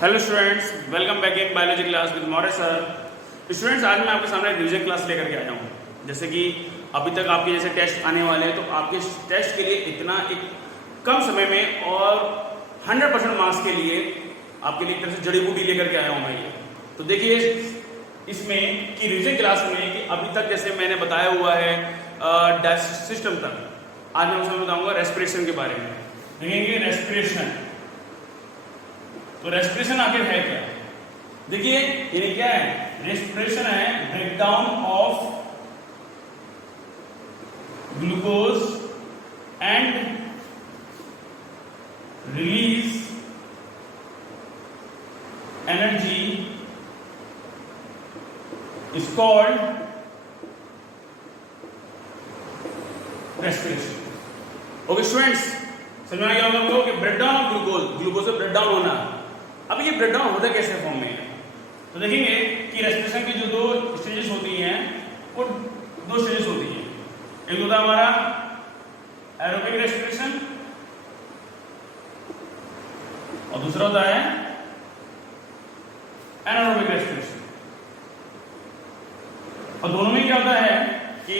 Hello students, welcome back in biology class with Maurya sir. Students, आज मैं आपके सामने रिवीजन क्लास लेकर के आया हूँ। जैसे कि अभी तक आपके जैसे टेस्ट आने वाले हैं, तो आपके टेस्ट के लिए इतना एक कम समय में और 100% मार्क्स के लिए आपके लिए एक तरह से जड़ी बूटी लेकर के आया हूँ मैं ये। तो देखिए इसमें कि रिवीजन क्लास में कि अभी तक जैसे मैंने बताया हुआ है डाइजेस्टिव सिस्टम तक, आज मैं उसमें बताऊँगा रेस्पिरेशन के बारे में। देखेंगे रेस्पिरेशन, तो रेस्पिरेशन आखिर है क्या? देखिए ये क्या है, रेस्पिरेशन है breakdown of glucose and release energy is called respiration. Okay students, समझ में आ गया होगा आपको कि ब्रेकडाउन ऑफ ग्लूकोज से ब्रेकडाउन होना। अब ये ब्रेकडाउन होता कैसे फॉर्म में है? तो देखेंगे कि रेस्पिरेशन की जो दो स्टेजेस होती हैं वो दो स्टेजेस होती हैं। एक होता है हमारा एरोबिक रेस्पिरेशन और दूसरा होता है एनारोबिक रेस्पिरेशन। और दोनों में क्या होता है कि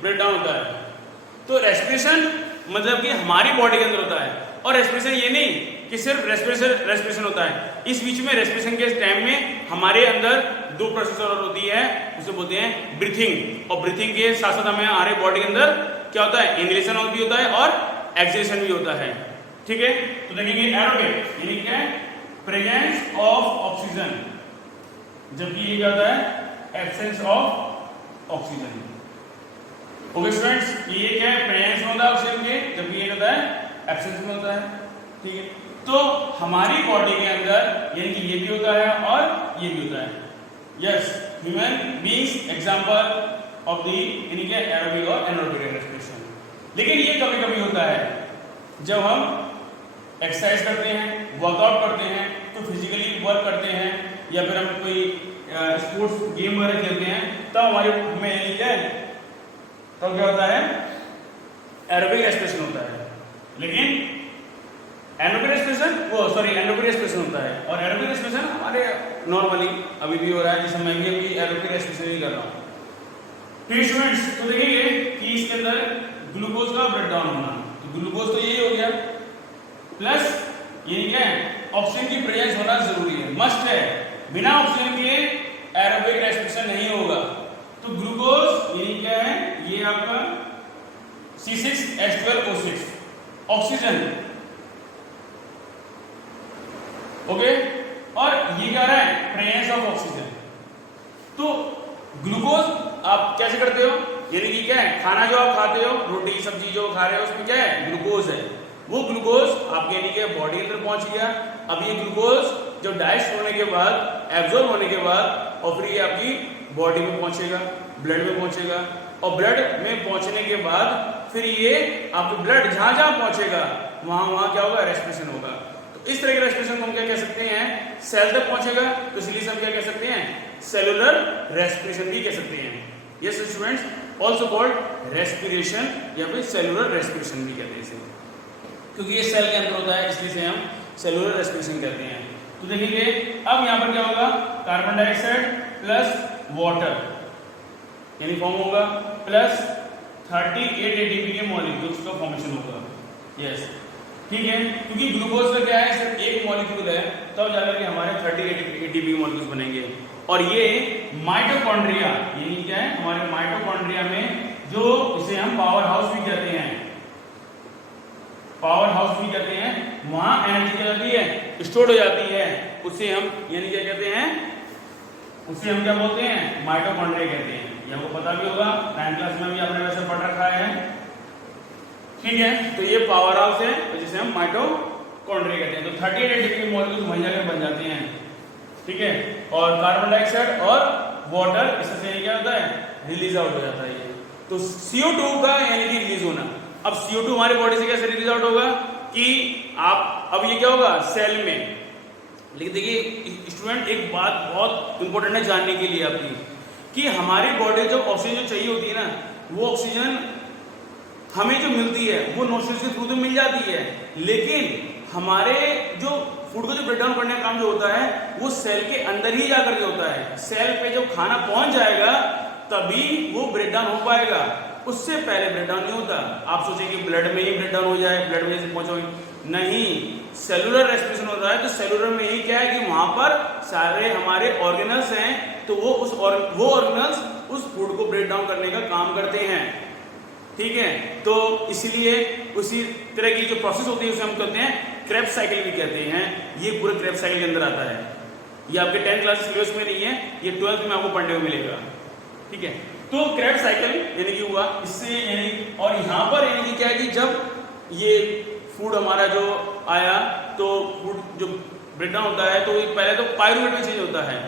ब्रेकडाउन होता है। तो रेस्पिरेशन मतलब कि हमारी बॉडी के अंदर होता है, और रेस्पिरेशन ये नहीं कि सिर्फ रेस्पिरेशन होता है। इस बीच में रेस्पिरेशन के टाइम में हमारे अंदर दो प्रोसेस और होती है, उसे बोलते हैं ब्रीथिंग। और ब्रीथिंग के साथ साथ हमें हमारे बॉडी के अंदर क्या होता है, इनहेलेशन भी होता है और एक्सहेलेशन भी होता है। ठीक है, तो देखेंगे एरोबिक यानी क्या है, प्रेजेंस ऑफ ऑक्सीजन, जबकि ये क्या होता है, absence of oxygen. Okay students, ये क्या है, प्रेजेंस में होता है ऑक्सीजन के, जबकि ये होता है एब्सेंस में होता है। ठीक है, तो हमारी बॉडी के अंदर यानी कि ये भी होता है और ये भी होता है। Yes, human beings example of the यानी कि एरोबिक और एनारोबिक रेस्पिरेशन। लेकिन ये कभी कभी होता है जब हम एक्सरसाइज करते हैं, वर्कआउट करते हैं, तो फिजिकली वर्क करते हैं या फिर हम कोई स्पोर्ट्स गेम वगैरह खेलते हैं, तब हमारे में तब क्या होता है, एरोबिक रेस्पिरेशन होता है। लेकिन एनारोबिक रेस्पिरेशन होता है। और एरोबिक रेस्पिरेशन हमारे नॉर्मली अभी भी हो रहा है, जिसमें मैं भी अभी एरोबिक रेस्पिरेशन ही कर रहा हूँ। स्टूडेंट्स, तो देखिए कि इसके अंदर ग्लूकोज का ब्रेकडाउन होना, तो ग्लूकोज तो यही हो गया, प्लस ये क्या है, ऑक्सीजन की प्रेजेंस होना जरूरी है, मस्ट है। बिना ऑक्सीजन के एरोबिक रेस्पिरेशन नहीं होगा। तो ग्लूकोज ये क्या है, ये आपका C6H12O6 ऑक्सीजन। ओके, और ये क्या रहा है, प्रेजेंस ऑफ ऑक्सीजन। तो ग्लूकोज आप कैसे करते हो, यानी कि क्या है, खाना जो आप खाते हो, रोटी सब्जी जो खा रहे हो, उसमें क्या है, ग्लूकोज है। वो ग्लूकोज आपके यानी कि बॉडी अंदर पहुंच गया। अब ये ग्लूकोज जो डाइजेस्ट होने के बाद, एब्जॉर्ब होने के बाद, और फिर ये आपकी बॉडी में पहुंचेगा, ब्लड में पहुंचेगा, और ब्लड में पहुंचने के बाद फिर ये आपके ब्लड जहां जहां पहुंचेगा वहां क्या होगा, रेस्पिरेशन होगा। तो इस तरह के रेस्पिरेशन को हम क्या कह सकते हैं, सेल तक पहुंचेगा, तो इसलिए हम क्या कह सकते हैं, सेलुलर रेस्पिरेशन भी कह सकते हैं। Yes students, also called respiration या फिर सेलुलर रेस्पिरेशन भी कहते हैं इसे, क्योंकि ये सेल के अंदर होता है, इसलिए से हम सेलुलर रेस्पिरेशन कहते हैं। तो देखिए अब यहाँ पर क्या होगा, कार्बन डाइऑक्साइड प्लस वाटर यानी फॉर्म होगा, प्लस 38 ATP के मॉलिक्यूल्स का फॉर्मेशन होगा। यस, ठीक है, क्योंकि ग्लूकोज का क्या है, सिर्फ एक मॉलिक्यूल है, तब जाकर के हमारे 38 ATP के मॉलिक्यूल्स बनेंगे। और ये माइटोकॉन्ड्रिया यानी क्या है, हमारे माइटोकॉन्ड्रिया में जो इसे हम पावर हाउस भी कहते हैं, वहां एनर्जी क्या होती है, स्टोर हो जाती है। उसे हम यानी क्या कहते हैं, उसे हम क्या बोलते हैं, माइटोकॉन्ड्रिया कहते हैं। ये आपको पता भी होगा, 9th क्लास में भी आपने वैसे पढ़ रखा है। ठीक है, तो ये पावर हाउस है, तो जिसे हम माइटोकॉन्ड्रिया कहते हैं। तो 38 ATP के मॉलिक्यूल वहीं जाकर बन जाते हैं। ठीक है, और कार्बन डाइऑक्साइड और वाटर इससे क्या होता है, रिलीज आउट हो जाता है ये। तो CO2 का यानी कि रिलीज होना। अब CO2 हमारी बॉडी से कैसे रिलीज आउट होगा कि आप अब ये क्या होगा, सेल में। लेकिन देखिए स्टूडेंट, एक बात बहुत इंपॉर्टेंट है जानने के लिए आपकी, कि हमारी बॉडी जो ऑक्सीजन जो चाहिए होती है ना, वो ऑक्सीजन हमें जो मिलती है वो नोस्ट्रल्स के थ्रू तो मिल जाती है, लेकिन हमारे जो फूड को जो ब्रेक डाउन करने का काम जो होता है वो सेल के अंदर ही जाकर के होता है। सेल पे जब खाना पहुंच जाएगा तभी वो ब्रेक डाउन हो पाएगा, उससे पहले ब्रेक डाउन नहीं होता। आप सोचेंगे ब्लड में ही ब्रेक डाउन हो जाए, ब्लड में से पहुंचोगे, नहीं, सेलुलर रेस्पिरेशन होता है। तो सेलुलर में ही क्या है कि वहां पर सारे हमारे ऑर्गेनल्स हैं, तो वो ऑर्गेनल्स उस फूड को ब्रेक डाउन करने का काम करते हैं, ठीक है। तो इसलिए उसी तरह की जो प्रोसेस होती है उसे हम कहते हैं क्रेब्स साइकिल भी कहते हैं। ये पूरे क्रेब्स साइकिल के अंदर आता है। ये आपके 10th क्लास सिलेबस में नहीं है, ये 12th में आपको पढ़ने को मिलेगा, ठीक है। तो क्रेब्स साइकिल यानी कि हुआ इससे यानी, और यहाँ पर यानी कि क्या है कि जब ये फूड हमारा जो आया तो फूड जो ब्रेकडाउन होता है तो पहले तो पायरुवेट में चेंज होता है,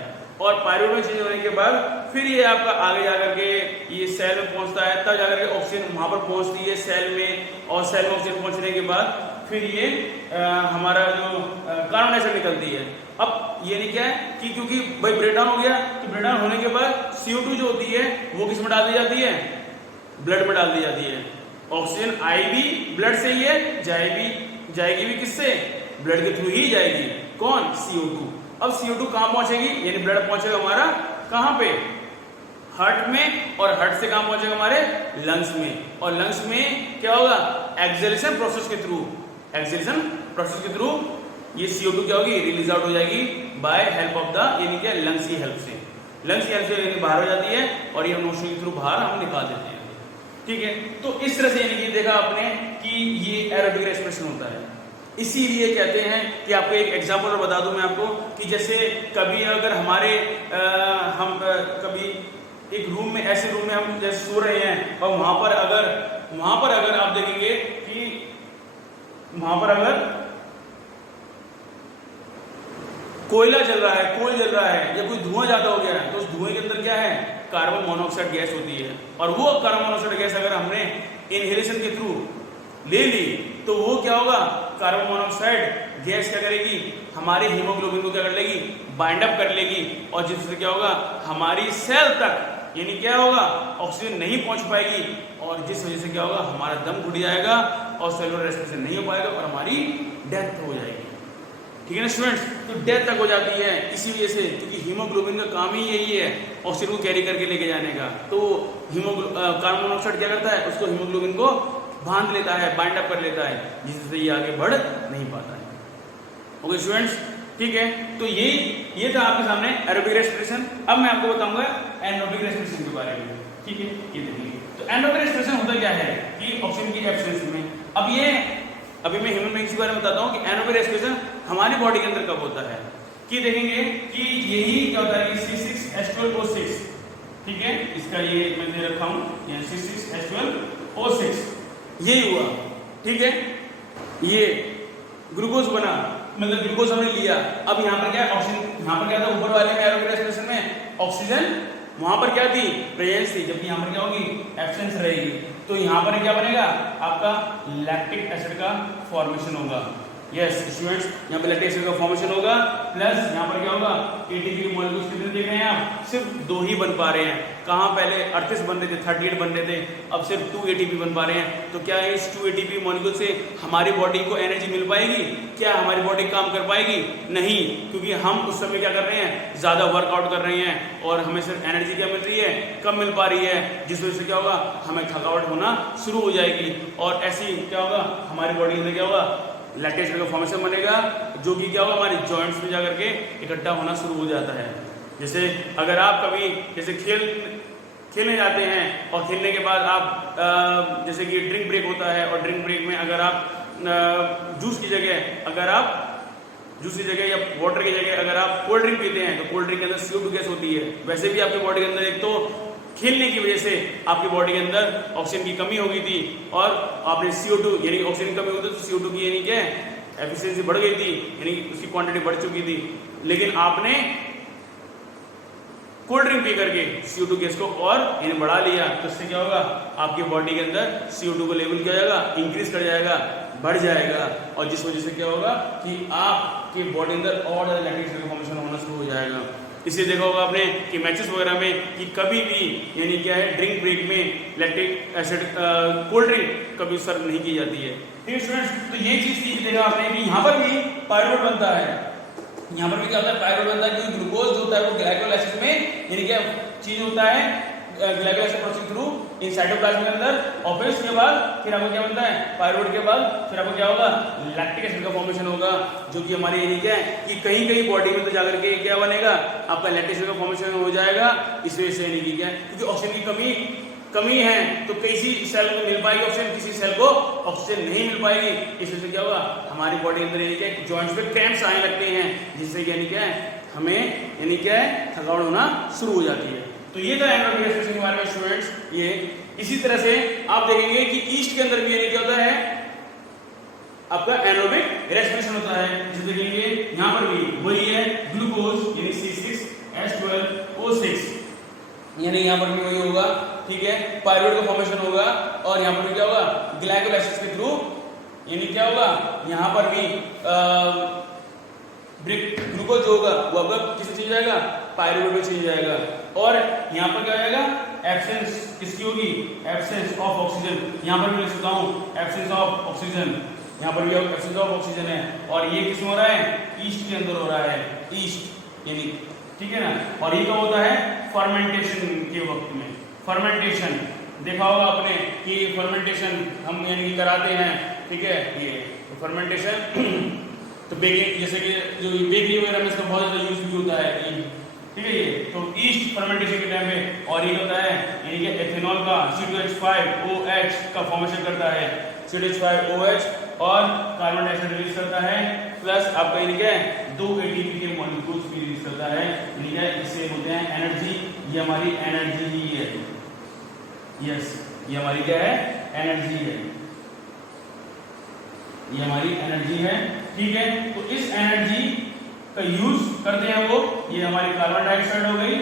और पायरुवेट में चेंज होने के बाद फिर ये आपका आगे जाकर के ये सेल में पहुंचता है, तब जाकर के ऑक्सीजन वहां पर पहुंचती है सेल में, और सेल में ऑक्सीजन पहुंचने के बाद फिर ये हमारा जो कार्बन डाइऑक्साइड निकलती है। अब ये नहीं क्या है कि क्योंकि भाई ब्रेकडाउन हो गया, तो ब्रेकडाउन होने के बाद CO2 जो होती है वो किस में डाल दी जाती है, ब्लड में डाल दी जाती है। ऑक्सीजन आएगी ब्लड से ही है, जाएगी भी किससे, ब्लड के थ्रू ही जाएगी, कौन, CO2। अब CO2 कहां पहुंचेगी, यानी ब्लड पहुंचेगा हमारा कहां पे, हार्ट में, और हार्ट से कहां पहुंचेगा हमारे लंग्स में, और लंग्स में क्या होगा, एक्सेलेरेशन प्रोसेस के थ्रू, ये CO2 क्या होगी, रिलीज आउट हो जाएगी बाय हेल्प ऑफ द, यानी क्या, लंग्स की हेल्प से यानी बाहर हो जाती है, और ये नोस्ट्रल के थ्रू बाहर हम निकाल देते हैं, ठीक है। तो इस तरह से यानी कि देखा आपने कि ये एरोबिक रेस्पिरेशन होता है। इसीलिए कहते हैं कि आपको एक एग्जांपल और बता दूं मैं आपको कि जैसे कभी अगर हमारे हम कभी एक रूम में, ऐसे रूम में हम जैसे सो रहे हैं, और वहां पर अगर आप देखेंगे कि वहां पर अगर कोयला जल रहा है, कोल जल रहा है, या कोई धुआं ज्यादा हो गया है, तो उस धुएं के अंदर क्या है, कार्बन मोनोऑक्साइड गैस होती है। और वो कार्बन मोनोऑक्साइड गैस अगर हमने इनहेलेशन के थ्रू ले ली तो वो क्या होगा, कार्बन मोनोऑक्साइड गैस क्या करेगी, हमारे हीमोग्लोबिन को क्या कर लेगी, बाइंड अप कर लेगी, और जिससे क्या होगा, हमारी सेल तक यानी क्या होगा, ऑक्सीजन नहीं पहुंच पाएगी, और जिस वजह से क्या होगा, हमारा दम घुट जाएगा और सेलुलर रेस्पिरेशन नहीं हो पाएगा और हमारी डेथ हो जाएगी, ठीक है ना स्टूडेंट्स। तो डेथ तक हो जाती है इसी वजह से, क्योंकि हीमोग्लोबिन का काम ही यही है ऑक्सीजन को कैरी करके लेके जाने का। तो कार्बन मोनोऑक्साइड क्या करता है, उसको हीमोग्लोबिन को बांध लेता है, बाइंड अप कर लेता है, जिससे ये आगे बढ़ नहीं पाता है। ओके स्टूडेंट्स, ठीक है। तो ये था आपके सामने एरोबिक रेस्पिरेशन। अब मैं आपको बताऊंगा एनारोबिक रेस्पिरेशन के बारे में, ठीक है। ये देखिए, तो एनारोबिक रेस्पिरेशन होता क्या है कि ऑक्सीजन की एब्सेंस में, अभी मैं ह्यूमन बीइंग्स के बारे में बताता हूँ कि एनारोबिक रेस्पिरेशन हमारी बॉडी के अंदर कब होता है, कि देखेंगे कि यही क्या होता है कि C6H12O6, ठीक है, इसका ये मैं दे रखा हूँ, C6H12O6 यही हुआ, ठीक है। ये ग्लूकोज बना, मतलब ग्लूकोज हमने लिया। अब यहाँ पर क्या है, ऑक्सीजन, यहाँ पर क्या था, ऊपर वाले में एरोबिक रेस्पिरेशन में ऑक्सीजन वहां पर क्या थी, प्रेजेंस थी, जबकि यहाँ पर क्या होगी, एब्सेंस रहेगी। तो यहाँ पर क्या बनेगा, आपका लैक्टिक एसिड का फॉर्मेशन होगा। यस स्टूडेंट्स, यहाँ पे लैक्टिक एसिड का फॉर्मेशन होगा, प्लस यहाँ पर क्या होगा, ATP के मॉलिक्यूल्स कितने देख रहे हैं आप, सिर्फ 2 ही बन पा रहे हैं। कहाँ पहले 38 बन रहे थे, 38 बन रहे थे, अब सिर्फ 2 ATP बन पा रहे हैं। तो क्या है, इस 2 ATP मॉलिक्यूल से हमारी बॉडी को एनर्जी मिल पाएगी, क्या हमारी बॉडी काम कर पाएगी, नहीं, क्योंकि हम उस समय क्या कर रहे हैं, ज्यादा वर्कआउट कर रहे हैं, और हमें सिर्फ एनर्जी क्या मिल रही है, कम मिल पा रही है, जिस वजह से क्या होगा, हमें थकावट होना शुरू हो जाएगी, और ऐसी क्या होगा, हमारी बॉडी के अंदर क्या होगा, लैक्टिक एसिड का फॉर्मेशन बनेगा, जो कि क्या होगा, हमारे जॉइंट्स में जाकर के इकट्ठा होना शुरू हो जाता है। जैसे अगर आप कभी जैसे खेलने जाते हैं, और खेलने के बाद आप जैसे कि ड्रिंक ब्रेक होता है, और ड्रिंक ब्रेक में अगर आप जूस की जगह या वाटर की जगह अगर आप कोल्ड ड्रिंक पीते हैं, तो कोल्ड ड्रिंक के अंदर CO2 गैस होती है। वैसे भी आपकी बॉडी के अंदर एक तो खेलने की वजह से आपकी बॉडी के अंदर ऑक्सीजन की कमी हो गई थी, और आपने CO2 यानी ऑक्सीजन की कमी होती तो CO2 की यानी क्या एफिशिएंसी बढ़ गई थी, यानी उसकी क्वांटिटी बढ़ चुकी थी। लेकिन आपने कोल्ड ड्रिंक पी करके CO2 गैस को और यानी बढ़ा लिया, तो इससे क्या होगा, आपकी बॉडी के अंदर CO2 का लेवल क्या हो जाएगा, इंक्रीज कर जाएगा, बढ़ जाएगा, और जिस वजह से क्या होगा कि आपके बॉडी के अंदर और ज्यादा लैक्टिक एसिड का फॉर्मेशन होना शुरू हो जाएगा। इसलिए देखा होगा आपने कि मैचेस वगैरह में कि कभी भी यानी क्या है, ड्रिंक ब्रेक में लैक्टिक एसिड कोल्ड ड्रिंक कभी सर्व नहीं की जाती है, ठीक है स्टूडेंट्स। तो ये चीज देखा आपने कि यहाँ पर भी पायरुवेट बनता है। यहाँ पर भी क्या होता है, पायरुवेट बनता है, क्योंकि ग्लूकोज जो होता है वो ग्लाइकोलाइसिस में यानी क्या चीज होता है, glycolysis process through in cytoplasm के अंदर, और फिर उसके बाद फिर आपको क्या बनता है, पायरुवेट के बाद फिर आपको क्या होगा, लैक्टिक एसिड का फॉर्मेशन होगा, जो कि हमारी यानी क्या है कि कहीं कहीं बॉडी में तो जाकर के क्या बनेगा, आपका लैक्टिक एसिड का फॉर्मेशन हो जाएगा। इस वजह से यानी कि क्या, क्योंकि ऑक्सीजन की कमी है तो किसी सेल को मिल पाएगी ऑक्सीजन, किसी सेल को ऑक्सीजन नहीं मिल पाएगी। इस वजह से क्या होगा, हमारी बॉडी के अंदर यानी क्या जॉइंट्स पे क्रैम्प्स आने लगते हैं, जिससे यानी क्या है हमें यानी क्या है थकावट होना शुरू हो जाती है। तो ये था एनारोबिक रेस्पिरेशन के बारे में स्टूडेंट्स। ये इसी तरह से आप देखेंगे कि ईस्ट के अंदर भी यानी क्या होता है, आपका एनारोबिक रेस्पिरेशन होता है। जैसे देखेंगे यहाँ पर भी वही है, ग्लूकोज यानी C6H12O6 यानी यहाँ पर भी वही होगा, ठीक है, पायरुवेट का फॉर्मेशन होगा, और यहाँ पर भी क्या होगा, ग्लाइकोलाइसिस के थ्रू यानी क्या होगा, यहाँ पर भी ग्लूकोज जो होगा वो अब किससे चेंज जाएगा, पायरुवेट में चेंज जाएगा। और यहाँ पर क्या हो जाएगा, एब्सेंस किसकी होगी, एब्सेंस ऑफ ऑक्सीजन। यहाँ पर मैं लिख सकता हूँ एब्सेंस ऑफ ऑक्सीजन, यहाँ पर भी एब्सेंस ऑफ ऑक्सीजन है, और ये किस में हो रहा है, ईस्ट के अंदर हो रहा है, ईस्ट यानी, ठीक है ना। और ये क्या होता है, फर्मेंटेशन के वक्त में, फर्मेंटेशन देखा होगा आपने कि फर्मेंटेशन हम यानी कराते हैं, ठीक है, ये फर्मेंटेशन तो बेकिंग, जैसे कि जो बेकरी वगैरह में इसका बहुत ज्यादा यूज भी होता है, ठीक है। ये तो ईस्ट फर्मेंटेशन के टाइम में, और ये होता है यानी कि एथेनॉल का C2H5OH का फॉर्मेशन करता है, C2H5OH, और कार्बन डाइऑक्साइड रिलीज करता है, प्लस आपका यानी क्या है 2 ATP के मॉलिक्यूल्स भी रिलीज करता है, यानी क्या इससे होते हैं एनर्जी। ये हमारी एनर्जी ही है, यस, ये हमारी क्या है, एनर्जी है, ये हमारी एनर्जी है, ठीक है। तो इस एनर्जी का यूज करते हैं वो, ये हमारी कार्बन डाइऑक्साइड हो गई,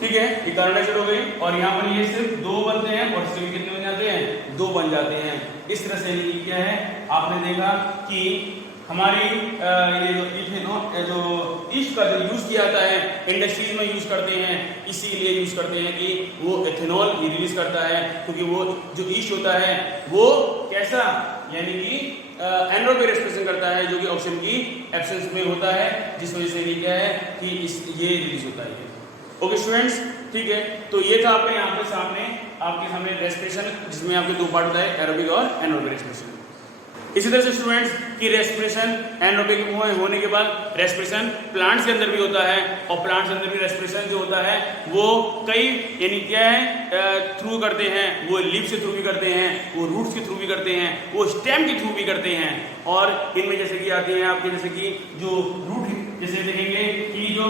ठीक है, ये कार्बन डाइऑक्साइड हो गई, और यहाँ पर ये सिर्फ 2 बनते हैं, और इसके कितने बन जाते हैं, 2 बन जाते हैं। इस तरह से ये क्या है, आपने देखा कि हमारी ये जो इथेनॉल जो ईस्ट का जो यूज किया जाता है इंडस्ट्रीज में यूज करते हैं, इसीलिए यूज करते हैं कि वो एथेनॉल रिलीज करता है, क्योंकि वो जो ईस्ट होता है वो कैसा यानी कि एनारोबिक रेस्पिरेशन करता है, जो कि ऑक्सीजन की एब्सेंस में होता है, जिस वजह से ये क्या है कि ये रिलीज होता है। ओके स्टूडेंट्स, ठीक है। तो ये था आपके यहाँ पे आपके सामने रेस्पिरेशन, जिसमें आपके 2 पार्ट होता है, एरोबिक और एनारोबिक रेस्पिरेशन। इसी तरह से स्टूडेंट्स की रेस्पिरेशन एनारोबिक होने के बाद रेस्पिरेशन प्लांट्स के अंदर भी होता है, और प्लांट्स के अंदर भी रेस्पिरेशन जो होता है वो कई यानी क्या है थ्रू करते हैं, वो लीफ से थ्रू भी करते हैं, वो रूट्स के थ्रू भी करते हैं, वो स्टेम के थ्रू भी करते हैं। और इनमें जैसे कि आते हैं आपके, जैसे कि जो रूट, जैसे देखेंगे कि जो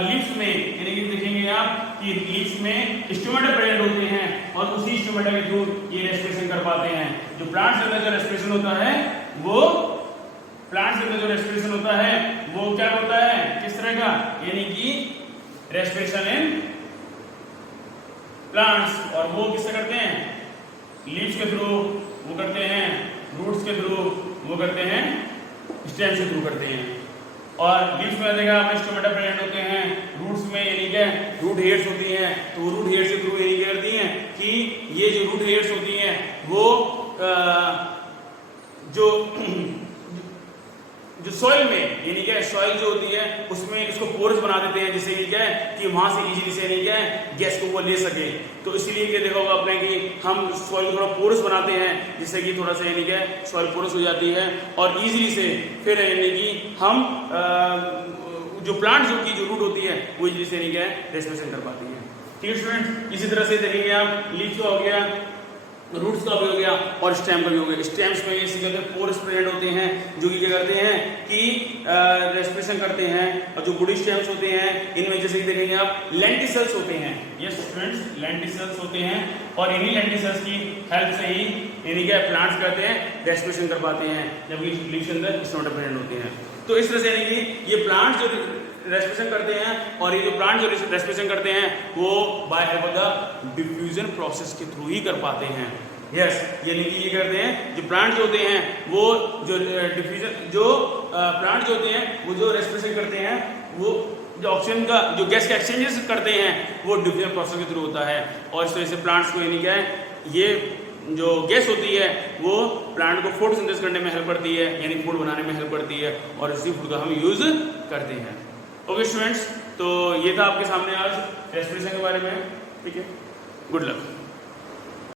लीव्स में यानी कि देखेंगे आप कि लीव्स में स्टोमेटा प्रेजेंट होते हैं, और उसी स्टोमेटा के थ्रू ये रेस्पिरेशन कर पाते हैं। जो प्लांट्स के अंदर जो रेस्पिरेशन होता है वो प्लांट्स के अंदर जो रेस्पिरेशन होता है वो क्या होता है, किस तरह का, यानी कि रेस्पिरेशन इन प्लांट्स, और वो किससे करते हैं, लीव्स के थ्रू वो करते हैं, रूट्स के थ्रू वो करते हैं, स्टेम से थ्रू करते हैं। और लीव्स में देखा आपने स्टोमेटा प्रेजेंट होते हैं, रूट्स में यानी क्या रूट हेयर्स होती हैं, तो वो रूट हेयर्स के थ्रू यही करती हैं कि ये जो रूट हेयर्स होती हैं वो जो सॉइल में यानी क्या सॉइल जो होती है उसमें इसको पोरस बना देते हैं, जिससे क्या है कि वहां से इजीली से नहीं क्या है गैस को वो ले सके। तो इसलिए ये देखा होगा आपने कि हम सॉइल थोड़ा पोरस बनाते हैं, जिससे कि थोड़ा सा यानी क्या सॉइल पोरस हो जाती है, और इजीली से फिर यानी कि हम जो प्लांट जो रूट होती है वो इजीली से यानी क्या रेस्पिरेशन कर पाती है। ठीक है स्टूडेंट, इसी तरह से देखेंगे आप लीफ का हो गया, रूट्स का भी हो गया, और स्टेम का भी हो गया। स्टेम्स में इसी कहते हैं पोरस प्रेजेंट होते हैं, जो कि क्या करते हैं कि रेस्पिरेशन करते हैं। और जो गुडी स्टेम्स होते हैं इनमें जैसे कि देखेंगे आप लेंटिसेल्स होते हैं, यस स्टूडेंट्स लेंटिसेल्स होते हैं, और इन्हीं लेंटिसेल्स की हेल्प से ही यानी क्या प्लांट्स करते हैं रेस्पिरेशन कर पाते हैं, जबकि लीफ के अंदर स्टोमेटा प्रेजेंट होते हैं। तो इस तरह से यानी कि ये प्लांट्स जो रेस्पिरेशन करते हैं, और ये जो प्लांट जो रेस्पिरेशन करते हैं वो by help of the diffusion process के थ्रू ही कर पाते हैं। यस, यानी कि ये करते हैं जो प्लांट जो होते हैं वो जो डिफ्यूजन जो प्लांट जो होते हैं वो जो रेस्पिरेशन करते हैं वो जो ऑक्सीजन का जो गैस का एक्सचेंजेस करते हैं वो डिफ्यूजन प्रोसेस के थ्रू होता है। और इस तरह से प्लांट्स को यानी क्या है ये जो गैस होती है वो प्लांट को फोटोसिंथेसिस करने में हेल्प करती है, यानी फूड बनाने में हेल्प करती है, और इसी फूड का हम यूज करते हैं। ओके स्टूडेंट्स, तो ये था आपके सामने आज रेस्पिरेशन के बारे में। ठीक है, गुड लक।